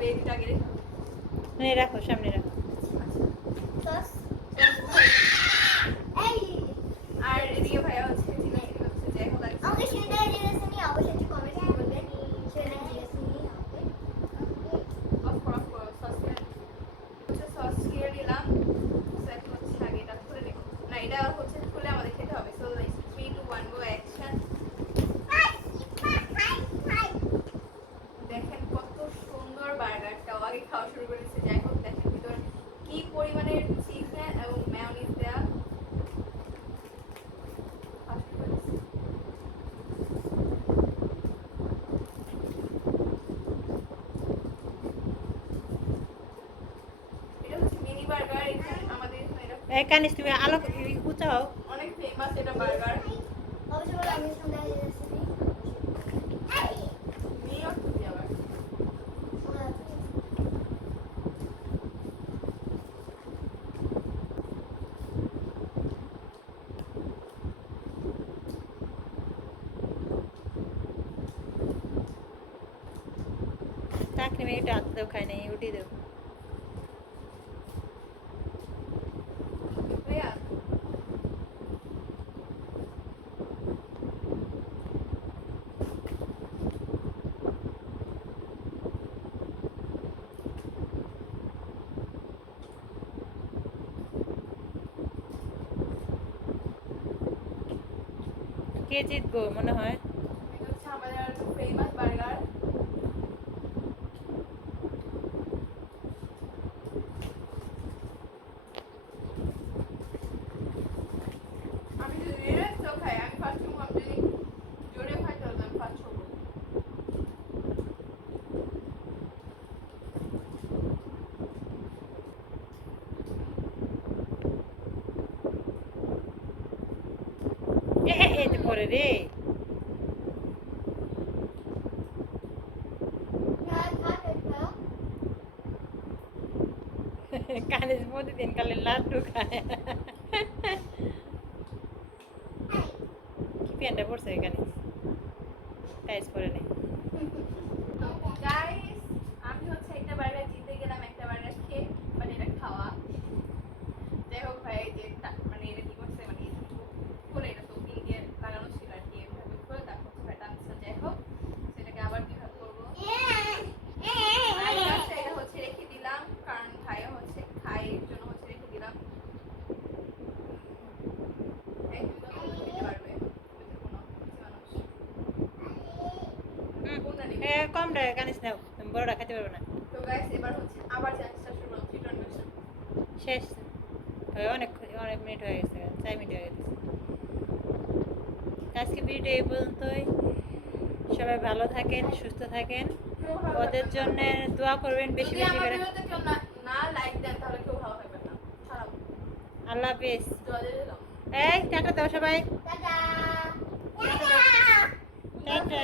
হবে এটা আগে রেখে মানে রাখো সামনে রাখো। সস এই আর এদিকে ভাইয়া হচ্ছে চিনাচিনি হচ্ছে যাই হোক আমাকে সেটা জিজ্ঞেস নিয়ে অবশ্যই একটু কমেন্টে বলবেন সেটা জিজ্ঞেস নিয়ে অফ সস হচ্ছে সস দিয়ে দিলাম সেট হচ্ছে আগে এটা খুলে নেব না এটা হচ্ছে খুলে আমাদের খেতে হবে সো লাইক 3 2 1 গো অ্যাকশন দেখেন কত সুন্দর বার্গারটা আগে খাওয়া শুরু করেছে যাই হোক দেখেন ভিতরে কি পরিমাণের চিজ এবং মেয়োনিজ দেয়া এটা হচ্ছে মিনি বার্গার এখানে আমাদের এটা এই কানিস তুমি আলো গুছাও। অনেক ফেমাস এটা বার্গার অবশ্যই আমি সন্ধ্যা রেসিপি নিয়ে আসছি আবার চাকরি মেয়ে একটু হাতে দাও, খাই নাই উঠি দাও। ভাইয়া কে জিতবো মনে হয়? এটা হচ্ছে আমাদের ফেমাস বার্গার আমি যদি রেস্ট খাই আমি ফার্স্ট টাইম আমি যদি জোরে খাই তাহলে আমি ফার্স্ট হবো এই তো পরে রে কানিস প্রতিদিন কালে লাড্ডু খায়। কি প্যান্টটা পড়ছে কানিস? টাইস পরে নেই। গাইস আমি হচ্ছে একটা বার্গার জিতে গেলাম একটা বার্গার খেয়ে মানে এটা খাওয়া যাই হোক ভাই যে মানে এটা কি করছে মানে খুলে এটা তো পিন দিয়ে লাগানো ছিল আর কি এভাবে খুলে তারপর হচ্ছে ভাই টানছে যাই হোক সেটাকে আবার কিভাবে করবো আর এটা হচ্ছে রেখে দিলাম কারণ ভাইয়া হচ্ছে খাই এর জন্য হচ্ছে রেখে দিলাম এই তুমি তো খেতে পারবে কোনো কিছু মানুষ কম রে কানিস নাও, বড়টা খেতে পারবে না। তো গাইস এবার হচ্ছে আবার চ্যালেঞ্জটা শুরু করলাম রিটার্ন কোশ্চেন শেষ অনেক অনেক মিনিট হয়ে গেছে, 4 মিনিট হয়ে গেছে। আজকে ভিডিও এই পর্যন্তই। সবাই ভালো থাকেন, সুস্থ থাকেন, ওদের জন্য দোয়া করবেন বেশি যদি বেশি আমার করে। ভিডিওতে কেউ না লাইক দেন তাহলে কেউ ভালো থাকবে না ছাড়াও আল্লাহ হাফেজ। জলে দিলাম এই টাটা দাও সবাই। Tata tata.